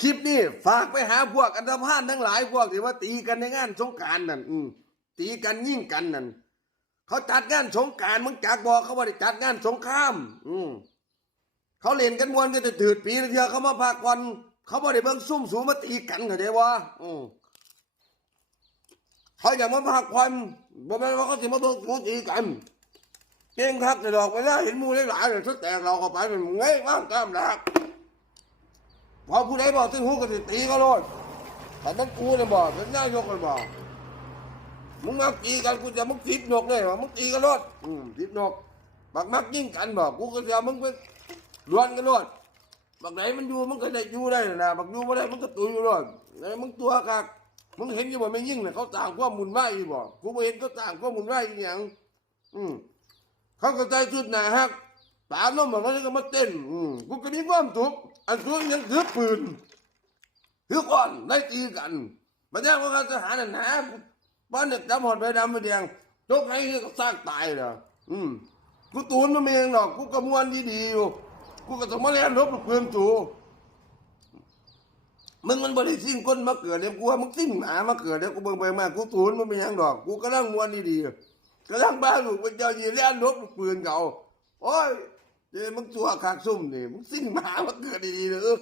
คลิปนี้ฝากไปหาพวกอันธพาลทั้งหลายพวกที่ว่าตีกันในงานสงการนั่นอืมตีกันยิ่งกันนั่นเขาจัดงานสงการมึงจักบอกเขาว่าได้จัดงานสงคราม อืมเขาเล่นกันมวนกันจะถืดปีเทียเขามาพากวันเขาบ่ได้เบิ่งซุ่มสูมาตีกันเข้าใจวะอืมเขาอยากมาพากวันบ่แม่นว่าเขาสิมาเบิ่งสูตีกันเก่งคักจะดอกไปแล้วเห็นมูหลายๆเลยชุดแตกเราเข้าไปเป็นไงบ้างตามหลัก พอผู้ใดบอกถึงหูก็สิตีก็โลดแต่นั้นกูเนี่ยบอกเป็นนายกเลยบอกมึงมาตีกันกูจะมึงติดนกเลยว่ามึงตีกันโลดอืมติดนกบักมักยิ่งกันบอกกูก็จะมึงเป็นล้วนกันโลดบักไหนมันอยู่มึงก็ได้อยู่ได้นะบักอยู่ไม่ได้มึงก็ตุยอยู่โลดไอ้มึงตัวกักมึงเห็นอยู่บ่ไม่ยิ่งเนี่ยเขาต่างความหมุนไหวอยู่บ่กูไม่เห็นเขาต่างความหมุนไหวอย่างอืมเขาก็ใจชุดหนาฮัก ตามน้องมันก็มาเต้นอืมกูก็มีความสุขอันสุดยังถือปืนถือก้อนได้ตีกันมาแจ้งว่าเขาทหารนั่นนะบ้านเด็กจำหอดใบดำใบแดงจกให้ก็สร้างตายเหรออืมกูตูนมันไม่เองหรอกกูกระมวลดีๆอยู่กูก็ต้องมาเล่นรบกับเพื่อนจูมึงมันบริสิ่งคนมาเกิดเดี๋ยวกูว่ามึงสิ่งหมามาเกิดเดี๋ยวกูเบิ่งไปมากูตูนมันไม่ยังดอก กูกำลังมวนดีๆกำลังบ้าลูกเป็นเจ้ายีเล่นรบกับปืนเก่าโอ้ย เดี๋ยวมึงตัวขากซุ่มนี่มึงสิ้นหมามาเกิดดีๆเลย